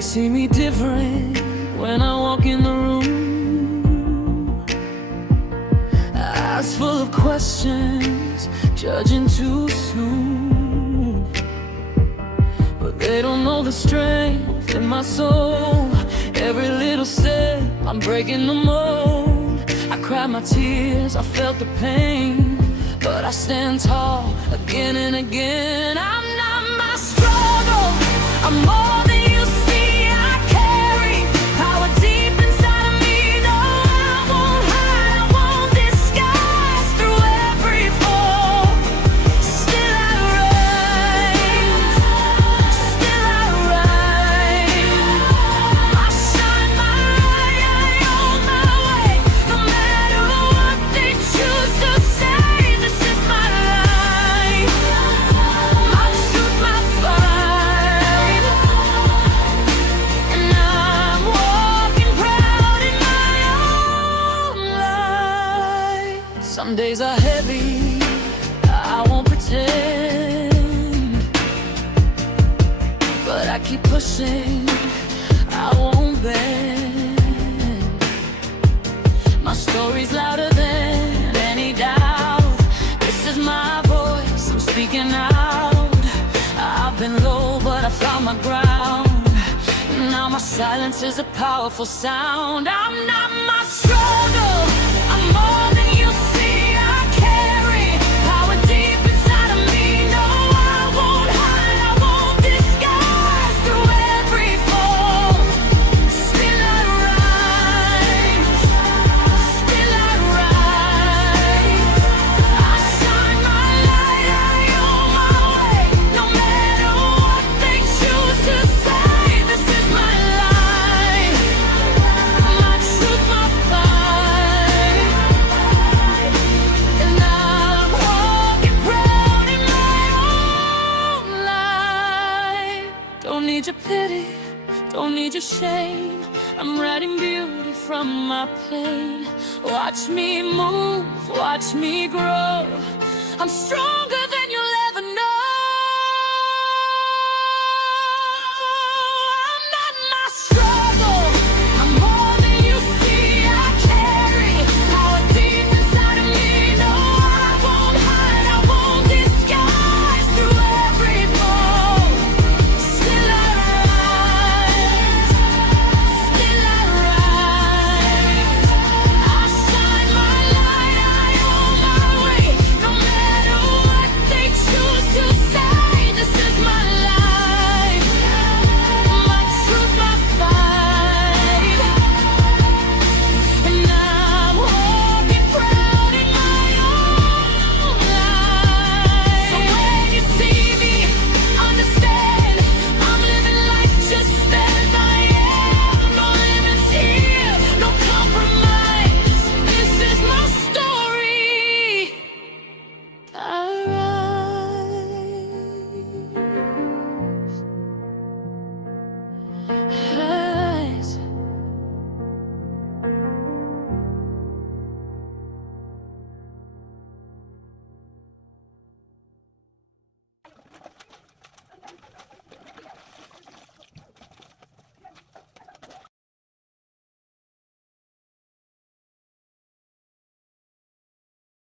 They see me different when I walk in the room. Eyes full of questions, judging too soon. But they don't know the strength in my soul. Every little step, I'm breaking the mold. I cried my tears, I felt the pain, but I stand tall again and again. I'm not my struggle, I'm more than you see. I carry power deep inside of me. No, I won't hide, I won't disguise. Through every fall, still I rise, still I rise. I shine my light, I own my way. No matter what they choose to say, this is my life, my truth, my fight. And I'm walking proud in my own light. Some days are heavy, I won't pretend, but I keep pushing, I won't bend. My story's louder than any doubt. This is my voice, I'm speaking out. I've been low, but I found my ground. Now my silence is a powerful sound. I'm not my struggle, I'm more than you see. I carry power deep inside of me. No, I won't hide, I won't disguise. Through every fall, still I rise, still I rise. I shine my light, I own my way. No matter what they choose to say, this is my life, my truth, my fight. And I'm walking proud in my own life. Don't need your pity, don't need your shame. I'm writing beauty from my pain. Watch me move, watch me grow. I'm stronger